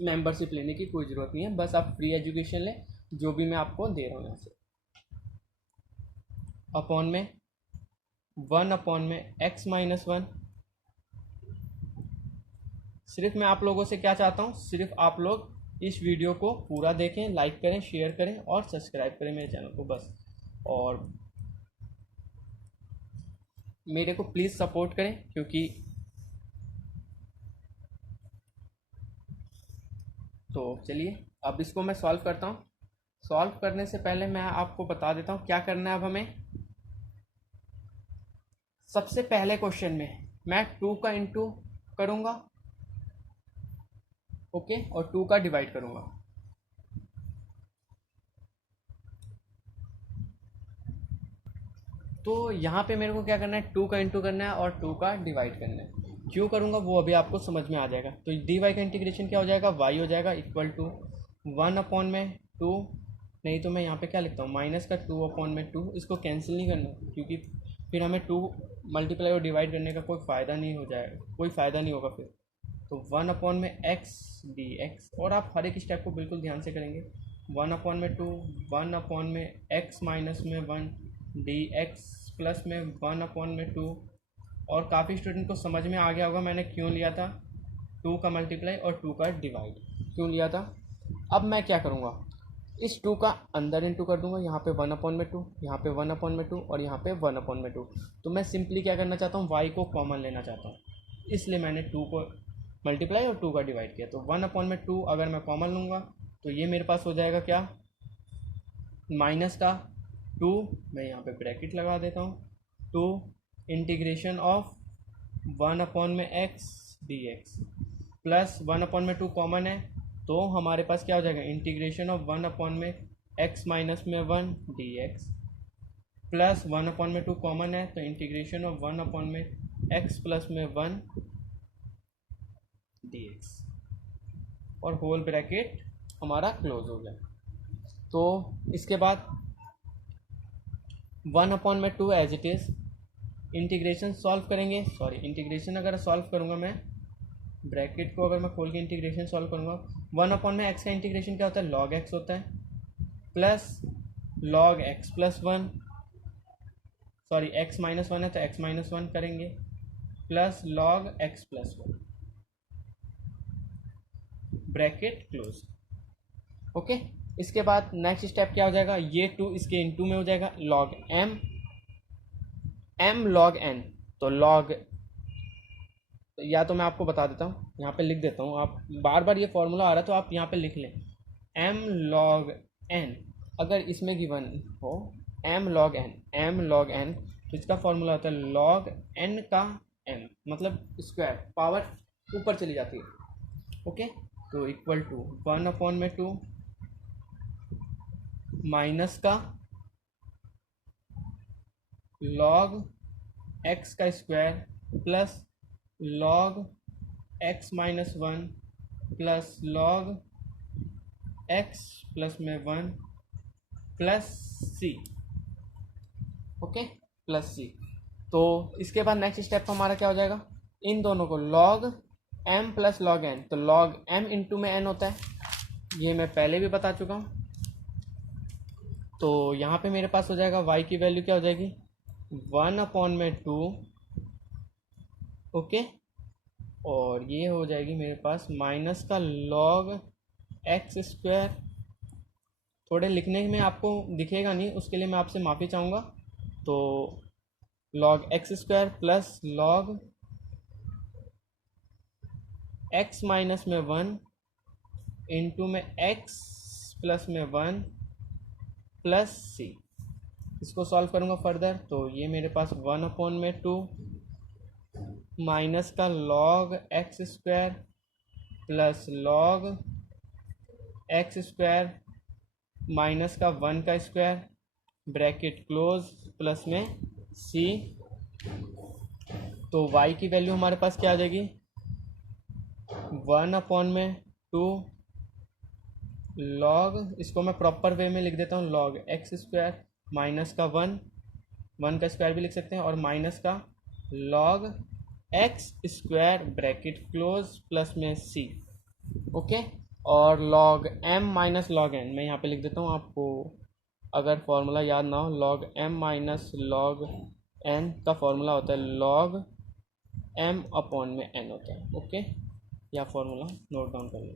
मेंबरशिप लेने की कोई ज़रूरत नहीं है, बस आप फ्री एजुकेशन लें जो भी मैं आपको दे रहा हूँ यहाँ से। अपॉन में 1 अपॉन में x-1। सिर्फ मैं आप लोगों से क्या चाहता हूँ, सिर्फ आप लोग इस वीडियो को पूरा देखें, लाइक करें, शेयर करें और सब्सक्राइब करें मेरे चैनल को बस, और मेरे को प्लीज़ सपोर्ट करें क्योंकि तो चलिए अब इसको मैं सॉल्व करता हूँ। सॉल्व करने से पहले मैं आपको बता देता हूँ क्या करना है अब हमें। सबसे पहले क्वेश्चन में मैं 2 का इंटू करूँगा, ओके, और 2 का डिवाइड करूँगा। तो यहाँ पे मेरे को क्या करना है, 2 का इंटू करना है और 2 का डिवाइड करना है। क्यों करूँगा वो अभी आपको समझ में आ जाएगा। तो डी वाई का इंटीग्रेशन क्या हो जाएगा, वाई हो जाएगा इक्वल टू 1 अपॉन में 2, नहीं तो मैं यहाँ पे क्या लिखता हूँ, माइनस का 2 अपॉन में 2। इसको कैंसिल नहीं करना क्योंकि फिर हमें 2 मल्टीप्लाई और डिवाइड करने का कोई फ़ायदा नहीं हो जाएगा, कोई फ़ायदा नहीं होगा फिर। तो 1 अपॉन में एक्स डी एक्स, और आप हर एक स्टेप को बिल्कुल ध्यान से करेंगे। 1 अपॉन में 2, 1 अपॉन में एक्स माइनस में 1 डी एक्स प्लस में 1 अपॉन में 2। और काफ़ी स्टूडेंट को समझ में आ गया होगा मैंने क्यों लिया था 2 का मल्टीप्लाई और 2 का डिवाइड क्यों लिया था। अब मैं क्या करूँगा, इस 2 का अंदर इंटू कर दूंगा, यहाँ पे 1 अपॉन में 2, यहाँ पे 1 अपॉन में 2 और यहाँ पे 1 अपॉन में 2। तो मैं सिंपली क्या करना चाहता हूँ, y को कॉमन लेना चाहता हूँ, इसलिए मैंने 2 को मल्टीप्लाई और 2 का डिवाइड किया। तो 1 अपॉन में 2 अगर मैं कॉमन लूँगा तो ये मेरे पास हो जाएगा क्या, माइनस का 2, मैं यहाँ पे ब्रैकेट लगा देता हूँ, 2 इंटीग्रेशन ऑफ 1 अपॉन में x D x plus 1 upon में 2 कॉमन है तो हमारे पास क्या हो जाएगा, इंटीग्रेशन ऑफ 1 अपॉन में एक्स माइनस में 1 डी एक्स प्लस 1 अपॉन में 2 कॉमन है तो इंटीग्रेशन ऑफ 1 अपॉन में एक्स प्लस में 1 डी एक्स, और होल ब्रैकेट हमारा क्लोज हो गया। तो इसके बाद 1 अपॉन में 2 as it is, integration solve करेंगे, सॉरी इंटीग्रेशन अगर सॉल्व करूँगा मैं, ब्रैकेट को अगर मैं खोल के इंटीग्रेशन सॉल्व करूँगा, 1 अपॉन में एक्स का इंटीग्रेशन क्या होता है, लॉग एक्स होता है, plus log x plus 1, sorry x minus 1 है तो एक्स माइनस 1 करेंगे, plus log x plus 1, bracket close. Okay, इसके बाद नेक्स्ट स्टेप क्या हो जाएगा, ये 2 इसके इनटू में हो जाएगा, लॉग एम लॉग एन। तो लॉग, या तो मैं आपको बता देता हूँ, यहाँ पे लिख देता हूँ, आप बार बार ये फॉर्मूला आ रहा है तो आप यहाँ पे लिख लें, एम लॉग एन। अगर इसमें गिवन हो एम लॉग एन तो इसका फॉर्मूला होता है लॉग एन का एम, मतलब स्क्वायर, पावर ऊपर चली जाती है। ओके, तो इक्वल टू 1 अपॉन में 2 माइनस का लॉग एक्स का square plus log x minus 1 plus log x plus में 1 प्लस सी। ओके, प्लस सी। तो इसके बाद नेक्स्ट स्टेप हमारा क्या हो जाएगा, इन दोनों को log m plus log n, तो लॉग एम इंटू में एन होता है, ये मैं पहले भी बता चुका हूँ। तो यहाँ पे मेरे पास हो जाएगा y की वैल्यू क्या हो जाएगी, 1 अपॉन में 2, ओके, और ये हो जाएगी मेरे पास माइनस का लॉग एक्स स्क्वायर। थोड़े लिखने में आपको दिखेगा नहीं, उसके लिए मैं आपसे माफ़ी चाहूँगा। तो log x square plus log x minus में 1 इंटू में एक्स प्लस में 1 प्लस सी। इसको सॉल्व करूँगा फर्दर, तो ये मेरे पास 1 अपॉन में 2 माइनस का log x square plus log x square minus का 1 का स्क्वायर ब्रैकेट क्लोज प्लस में सी। तो y की वैल्यू हमारे पास क्या आ जाएगी, 1/2 लॉग, इसको मैं प्रॉपर वे में लिख देता हूँ, लॉग एक्स स्क्वायर माइनस का 1 का स्क्वायर भी लिख सकते हैं, और माइनस का log x square bracket close plus में सी। ओके, और log m minus log n मैं यहाँ पे लिख देता हूँ, आपको अगर फॉर्मूला याद ना हो, log m minus log n का फॉर्मूला होता है लॉग m अपॉन में n होता है। ओके, या फॉर्मूला नोट डाउन कर लो।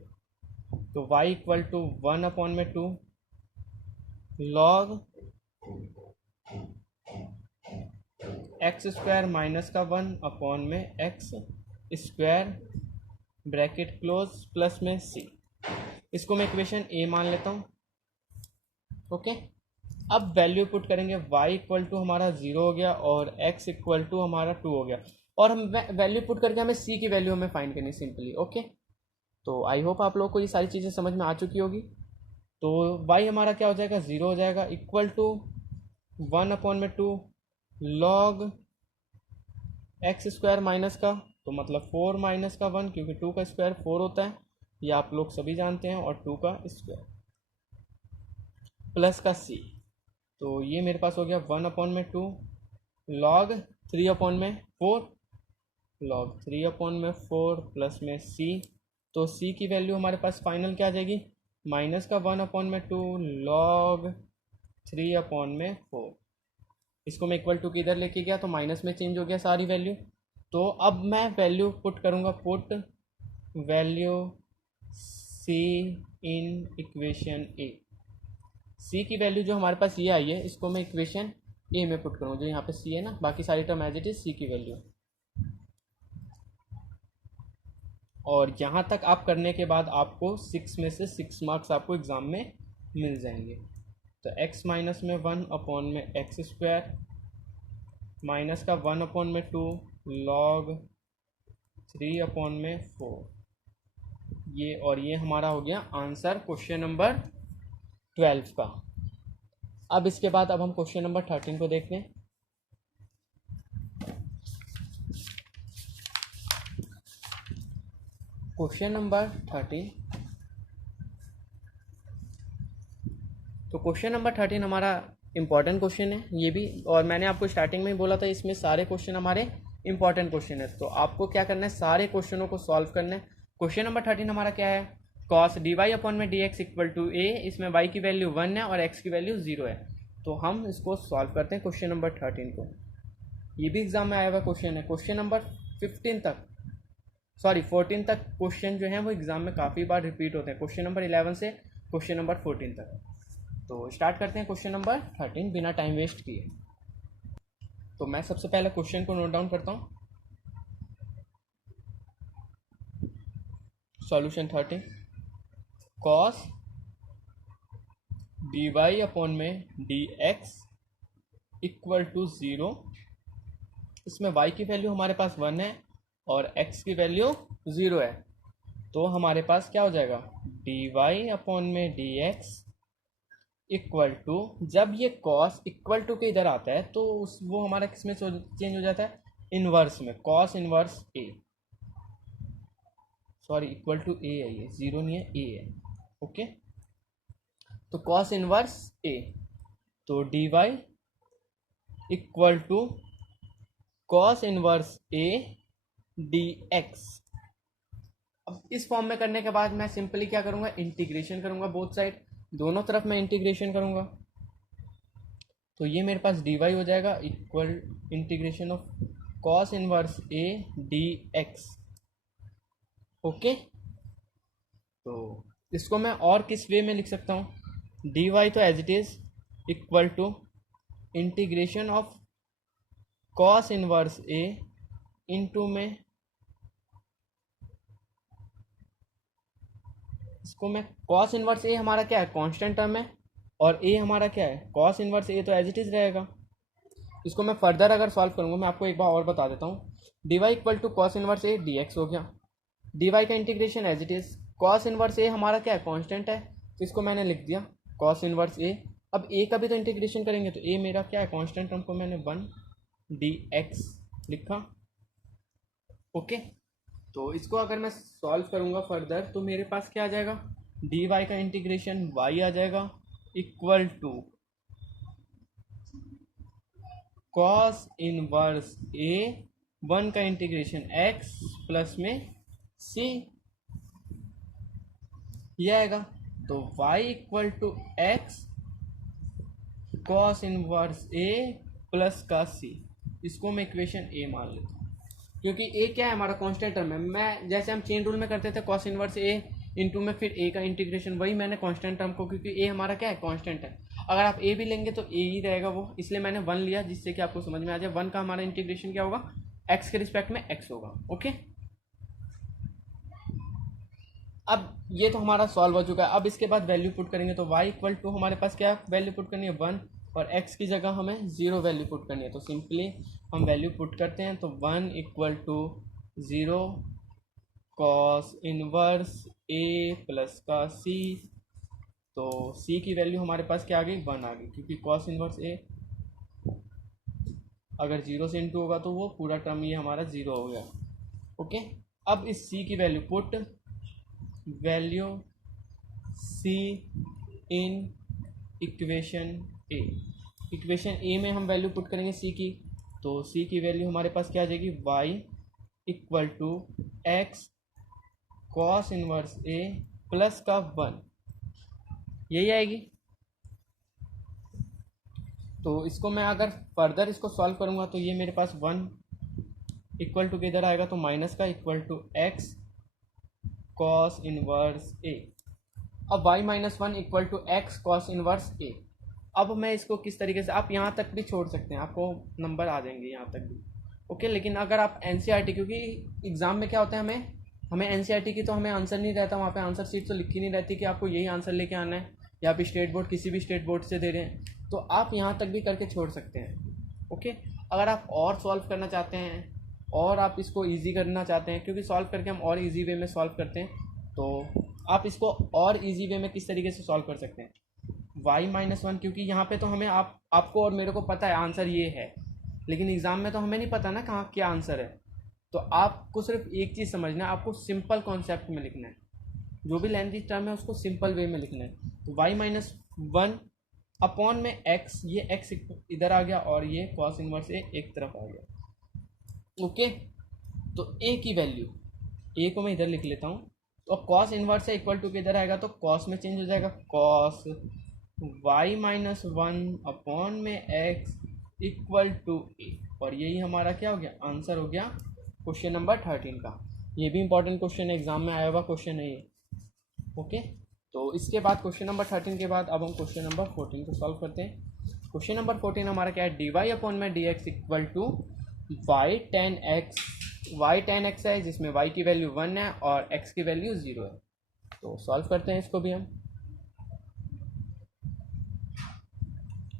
तो y equal to 1/2 log x square minus का 1 अपॉन में x square bracket close plus में सी। इसको मैं इक्वेशन ए मान लेता हूँ। ओके, अब वैल्यू पुट करेंगे, y इक्वल टू हमारा 0 हो गया और x इक्वल टू हमारा 2 हो गया, और हम वैल्यू पुट करके हमें c की वैल्यू हमें फाइंड करनी सिंपली। ओके, तो आई होप आप लोगों को ये सारी चीज़ें समझ में आ चुकी होगी। तो y हमारा क्या हो जाएगा, 0 हो जाएगा, equal to 1/2 log x square minus का, तो मतलब 4 माइनस का 1, क्योंकि 2 का स्क्वायर 4 होता है, ये आप लोग सभी जानते हैं, और 2 का स्क्वायर प्लस का c। तो ये मेरे पास हो गया 1/2 लॉग 3/4 लॉग 3/4 प्लस में c। तो c की वैल्यू हमारे पास फाइनल क्या आ जाएगी, माइनस का 1/2 लॉग 3/4। इसको मैं इक्वल टू की इधर लेके गया तो माइनस में चेंज हो गया सारी वैल्यू। तो अब मैं वैल्यू पुट करूँगा, put value c in equation A. c की वैल्यू जो हमारे पास ये आई है, इसको मैं इक्वेशन ए में पुट करूँगा, जो यहाँ पे c है ना, बाकी सारी term as it is c की वैल्यू। और यहाँ तक आप करने के बाद आपको 6 में से 6 मार्क्स आपको एग्ज़ाम में मिल जाएंगे। तो x माइनस में 1/में एक्स स्क्वायर माइनस का 1/2 लॉग 3/4, ये और ये हमारा हो गया आंसर क्वेश्चन नंबर 12 का। अब इसके बाद अब हम क्वेश्चन नंबर 13 को देखते हैं। क्वेश्चन नंबर 13, तो क्वेश्चन नंबर 13 हमारा इंपॉर्टेंट क्वेश्चन है ये भी, और मैंने आपको स्टार्टिंग में ही बोला था इसमें सारे क्वेश्चन हमारे इंपॉर्टेंट क्वेश्चन है। तो आपको क्या करना है, सारे क्वेश्चनों को सॉल्व करना है। क्वेश्चन नंबर 13 हमारा क्या है, कॉस dy अपॉन में dx इक्वल टू a, इसमें y की वैल्यू 1 है और x की वैल्यू 0 है। तो हम इसको सॉल्व करते हैं क्वेश्चन नंबर 13 को। ये भी एग्जाम में आया हुआ क्वेश्चन है। क्वेश्चन नंबर 14 तक क्वेश्चन जो है वो एग्जाम में काफ़ी बार रिपीट होते हैं, क्वेश्चन नंबर 11 से क्वेश्चन नंबर 14 तक। तो स्टार्ट करते हैं क्वेश्चन नंबर 13 बिना टाइम वेस्ट किए। तो मैं सबसे पहले क्वेश्चन को नोट डाउन करता हूँ। सॉल्यूशन 13, कॉस dy अपॉन में dx इक्वल टू 0, इसमें y की वैल्यू हमारे पास 1 है और x की वैल्यू 0 है। तो हमारे पास क्या हो जाएगा, dy अपॉन में dx इक्वल टू, जब ये कॉस इक्वल टू के इधर आता है तो वो हमारा किस में चेंज हो जाता है, इनवर्स में, cos inverse a, sorry equal to a है, ये 0 नहीं है, ए है। ओके, तो कॉस इनवर्स ए, तो dy equal to cos inverse a dx। अब इस फॉर्म में करने के बाद मैं सिंपली क्या करूँगा, इंटीग्रेशन करूँगा, बोथ साइड, दोनों तरफ मैं इंटीग्रेशन करूँगा। तो ये मेरे पास dy हो जाएगा equal integration of cos inverse a dx। Okay, तो इसको मैं और किस वे में लिख सकता हूँ, dy तो as it is equal to integration of cos inverse a into में, इसको मैं कॉस इनवर्स ए हमारा क्या है, कांस्टेंट टर्म है, और ए हमारा क्या है, कॉस इनवर्स ए, तो एज इट इज रहेगा। इसको मैं फर्दर अगर सॉल्व करूँगा, मैं आपको एक बार और बता देता हूँ, dy equal to cos inverse a dx हो गया, डी वाई का integration as it is, cos inverse a हमारा क्या है, कांस्टेंट है, तो इसको मैंने लिख दिया कॉस इनवर्स ए। अब ए का भी तो इंटीग्रेशन करेंगे, तो ए मेरा क्या है, कांस्टेंट टर्म को मैंने 1 डी एक्स लिखा। ओके, तो इसको अगर मैं सॉल्व करूंगा फर्दर तो मेरे पास क्या आ जाएगा, डी वाई का इंटीग्रेशन वाई आ जाएगा इक्वल टू कॉस इनवर्स ए 1 का इंटीग्रेशन एक्स प्लस में सी, ये आएगा। तो y equal to x cos inverse a plus का सी, इसको मैं इक्वेशन ए मान लेता हूँ, क्योंकि ए क्या है, हमारा कांस्टेंट टर्म है। मैं जैसे हम चेन रूल में करते थे कॉस इनवर्स ए इंटू में फिर ए का इंटीग्रेशन, वही मैंने कांस्टेंट टर्म को, क्योंकि ए हमारा क्या है, कांस्टेंट है। अगर आप ए भी लेंगे तो ए ही रहेगा वो, इसलिए मैंने 1 लिया, जिससे कि आपको समझ में आ जाए 1 का हमारा इंटीग्रेशन क्या होगा, एक्स के रिस्पेक्ट में एक्स होगा। ओके, अब ये तो हमारा सॉल्व हो चुका है। अब इसके बाद वैल्यू पुट करेंगे, तो y इक्वल टू हमारे पास क्या वैल्यू पुट करनी है, 1, और x की जगह हमें 0 वैल्यू पुट करनी है। तो सिंपली हम वैल्यू पुट करते हैं, तो 1 equal to 0 cos inverse a plus का c, तो c की वैल्यू हमारे पास क्या आ गई, 1 आ गई, क्योंकि कॉस इनवर्स a अगर 0 से इंटू होगा तो वो पूरा टर्म ये हमारा 0 हो गया। ओके, अब इस c की value put value c in equation a, equation a में हम वैल्यू पुट करेंगे c की, तो c की वैल्यू हमारे पास क्या आ जाएगी, y equal to x cos inverse a plus का 1, यही आएगी। तो इसको मैं अगर फर्दर इसको सॉल्व करूँगा तो ये मेरे पास 1 इक्वल टू किधर आएगा, तो माइनस का equal to x cos inverse a. अब y minus 1 equal to x cos inverse a. अब मैं इसको किस तरीके से, आप यहाँ तक भी छोड़ सकते हैं, आपको नंबर आ जाएंगे यहाँ तक भी। ओके, लेकिन अगर आप एनसीईआरटी, क्योंकि एग्जाम में क्या होता है, हमें एनसीईआरटी की तो हमें आंसर नहीं रहता, वहाँ पे आंसर शीट तो लिखी नहीं रहती कि आपको यही आंसर लेके आना है, या आप स्टेट बोर्ड किसी भी स्टेट बोर्ड से दे रहे हैं, तो आप यहाँ तक भी करके छोड़ सकते हैं। ओके, अगर आप और सॉल्व करना चाहते हैं और आप इसको ईजी करना चाहते हैं, क्योंकि सॉल्व करके हम और ईजी वे में सॉल्व करते हैं, तो आप इसको और ईजी वे में किस तरीके से सॉल्व कर सकते हैं, y माइनस 1, क्योंकि यहाँ पे तो हमें आपको और मेरे को पता है आंसर ये है, लेकिन एग्ज़ाम में तो हमें नहीं पता ना कहाँ क्या आंसर है। तो आपको सिर्फ एक चीज़ समझना है, आपको सिंपल कॉन्सेप्ट में लिखना है, जो भी लेंथी टर्म है उसको सिंपल वे में लिखना है। तो y माइनस 1 अपॉन में x, ये x इधर आ गया और ये कॉस इनवर्स ए एक तरफ आ गया। ओके, तो a की वैल्यू, a को मैं इधर लिख लेता हूँ, तो कॉस इनवर्स है इक्वल टू किधर आएगा, तो कॉस में चेंज हो जाएगा, कॉस y माइनस 1 अपॉन में x इक्वल टू a, और यही हमारा क्या हो गया, आंसर हो गया क्वेश्चन नंबर 13 का। ये भी इंपॉर्टेंट क्वेश्चन है, एग्जाम में आया हुआ क्वेश्चन है ये। ओके, तो इसके बाद क्वेश्चन नंबर 13 के बाद अब हम क्वेश्चन नंबर 14 को सॉल्व करते हैं। क्वेश्चन नंबर 14 हमारा क्या है, डी वाई अपॉन में d x equal to y tan x है, जिसमें y की वैल्यू 1 है और x की वैल्यू 0 है। तो सॉल्व करते हैं इसको भी हम।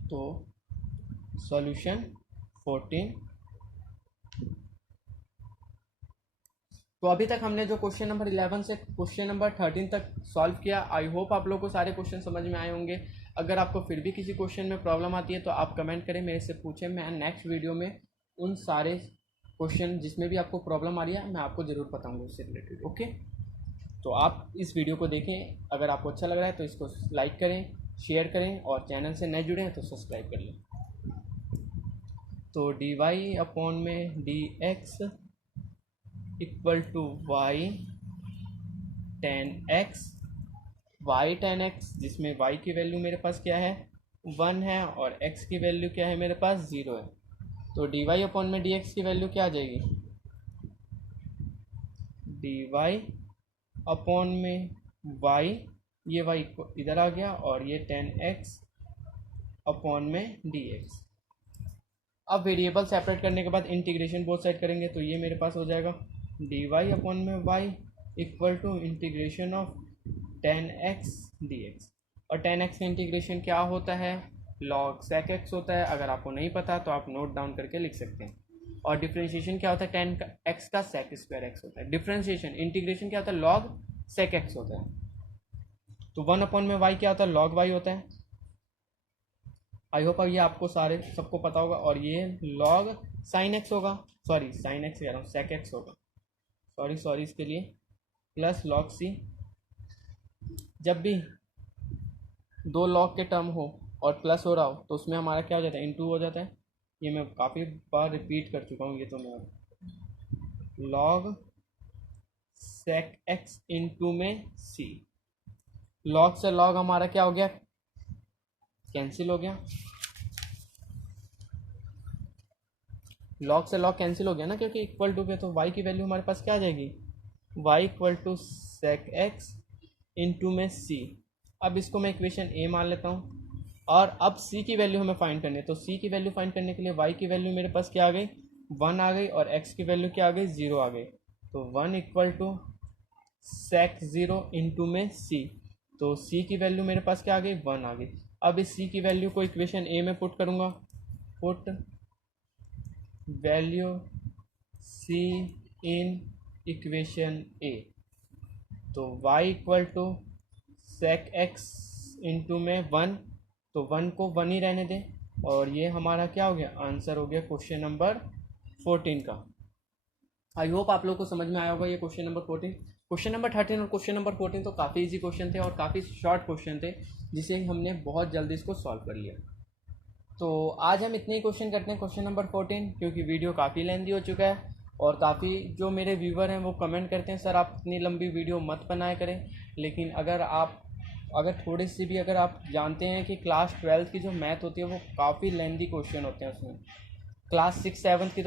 तो सॉल्यूशन 14, तो अभी तक हमने जो क्वेश्चन नंबर 11 से क्वेश्चन नंबर 13 तक सॉल्व किया, आई होप आप लोगों को सारे क्वेश्चन समझ में आए होंगे। अगर आपको फिर भी किसी क्वेश्चन में प्रॉब्लम आती है तो आप कमेंट करें, मेरे से पूछें, मैं नेक्स्ट वीडियो में उन सारे क्वेश्चन जिसमें भी आपको प्रॉब्लम आ रही है मैं आपको ज़रूर बताऊंगा उससे रिलेटेड। ओके, तो आप इस वीडियो को देखें, अगर आपको अच्छा लग रहा है तो इसको लाइक करें, शेयर करें, और चैनल से नए जुड़े हैं तो सब्सक्राइब कर लें। तो डी वाई अपॉन में d x equal to y tan x, जिसमें y की वैल्यू मेरे पास क्या है, 1 है, और x की वैल्यू क्या है, मेरे पास 0 है। तो डी वाई अपॉन में डी एक्स की वैल्यू क्या आ जाएगी, डी वाई अपॉन में y, ये y इधर आ गया, और ये 10x अपॉन में dx। अब वेरिएबल सेपरेट करने के बाद इंटीग्रेशन बोथ साइड करेंगे, तो ये मेरे पास हो जाएगा डी वाई अपॉन में y equal to integration of 10x dx, और 10x का इंटीग्रेशन क्या होता है, log sec x होता है। अगर आपको नहीं पता तो आप नोट डाउन करके लिख सकते हैं। और डिफ्रेंशिएशन क्या होता है, टेन एक्स का सेक स्क्वायर एक्स होता है। डिफ्रेंशिएशन इंटीग्रेशन क्या होता है, लॉग सेक एक्स होता है। तो 1 में वाई क्या होता है, लॉग वाई होता है। आई होप ये आपको सारे सबको पता होगा। और ये लॉग साइन एक्स होगा, सॉरी साइन एक्स कह रहा हूँ, सेक एक्स होगा, सॉरी इसके लिए, प्लस लॉग सी। जब भी दो लॉग के टर्म हो और प्लस हो रहा हो तो उसमें हमारा क्या हो जाता है, इनटू हो जाता है। ये मैं काफ़ी बार रिपीट कर चुका हूँ, ये तो मैं लॉग सेक एक्स इनटू में सी। लॉग से लॉग हमारा क्या हो गया, कैंसिल हो गया। लॉग से लॉग कैंसिल हो गया ना, क्योंकि इक्वल टू पे, तो y की वैल्यू हमारे पास क्या आ जाएगी, y equal to sec x into में c। अब इसको मैं इक्वेशन a मान लेता हूँ। और अब c की वैल्यू हमें फाइंड करनी है, तो c की वैल्यू फाइंड करने के लिए y की वैल्यू मेरे पास क्या आ गई, 1 आ गई, और x की वैल्यू क्या आ गई, 0 आ गई। तो 1 इक्वल टू सेक 0 इंटू में c। तो c की वैल्यू मेरे पास क्या आ गई, 1 आ गई। अब इस c की वैल्यू को इक्वेशन a में पुट करूँगा, put value c in equation a। तो y equal to sec x into में 1, तो 1 को 1 ही रहने दें। और ये हमारा क्या हो गया, आंसर हो गया क्वेश्चन नंबर 14 का। आई होप आप लोग को समझ में आया होगा ये क्वेश्चन नंबर 14। क्वेश्चन नंबर 13 और क्वेश्चन नंबर 14 तो काफ़ी इजी क्वेश्चन थे और काफ़ी शॉर्ट क्वेश्चन थे, जिसे हमने बहुत जल्दी इसको सॉल्व कर लिया। तो आज हम इतने ही क्वेश्चन करते हैं क्वेश्चन नंबर 14, क्योंकि वीडियो काफ़ी लेंथी हो चुका है। और काफ़ी जो मेरे व्यूवर हैं वो कमेंट करते हैं, सर आप इतनी लंबी वीडियो मत बनाया करें। लेकिन अगर थोड़ी सी भी अगर आप जानते हैं कि क्लास 12 की जो मैथ होती है वो काफ़ी लेंथी क्वेश्चन होते हैं, उसमें क्लास 6 7 की तो